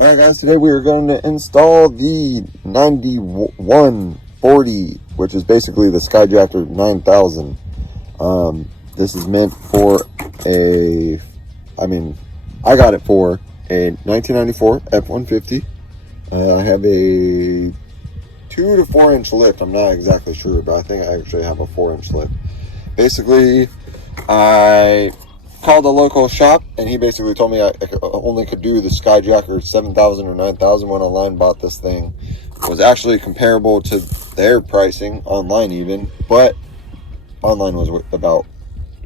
Alright guys, today we are going to install the 9140, which is basically the Skyjacker 9000. This is meant for I got it for a 1994 F-150. I have a 2 to 4 inch lift. I'm not exactly sure, but I think I actually have a 4-inch lift. Basically, I called a local shop, and he basically told me I only could do the Skyjacker 7000 or 9000. Went online, bought this thing. It was actually comparable to their pricing online even, but online was about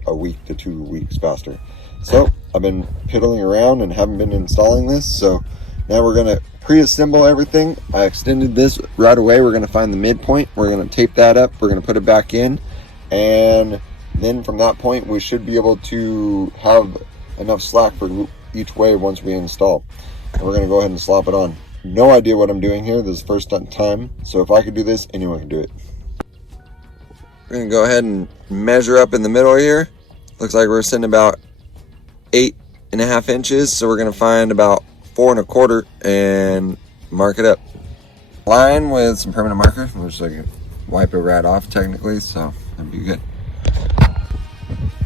a week to 2 weeks faster. So I've been piddling around and haven't been installing this, so now we're going to pre-assemble everything. I extended this right away. We're going to find the midpoint. We're going to tape that up. We're going to put it back in, and then from that point we should be able to have enough slack for each way once we install. And we're going to go ahead and slap it on. No idea what I'm doing here. This is the first time, so if I could do this, anyone can do it. We're going to go ahead and measure up in the middle here. Looks like we're sitting about 8.5 inches, so we're going to find about 4 1/4 and mark it up. Line with some permanent marker. We'll just wipe it right off technically, so that'd be good.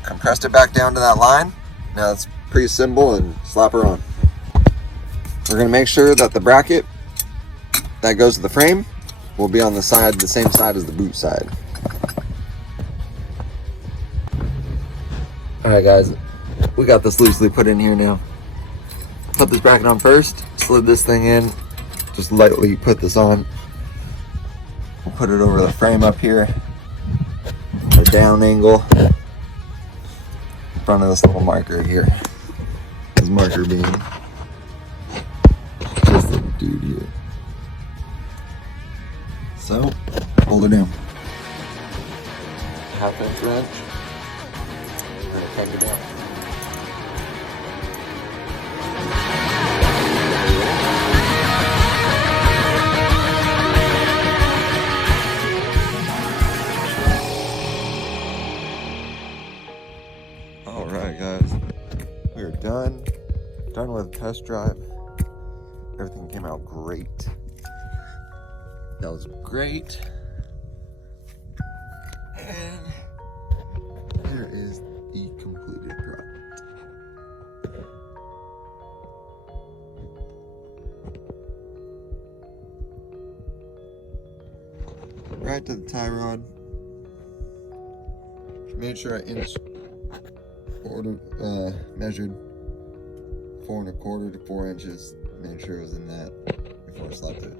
Compressed it back down to that line. Now let's pre-assemble and slap her on. We're going to make sure that the bracket that goes to the frame will be on the same side as the boot side. Alright guys, we got this loosely put in here now. Put this bracket on first, slid this thing in, just lightly put this on. We'll put it over the frame up here, a down angle, in front of this little marker here. This marker being this little dude here. So, hold it down. 1/2 inch wrench. We're going to take it down. Alright guys, we are done with the test drive. Everything came out great. That was great. And here is the completed product. Right to the tie rod. Made sure I measured 4 1/4 to 4 inches. Made sure it was in that before I slapped it.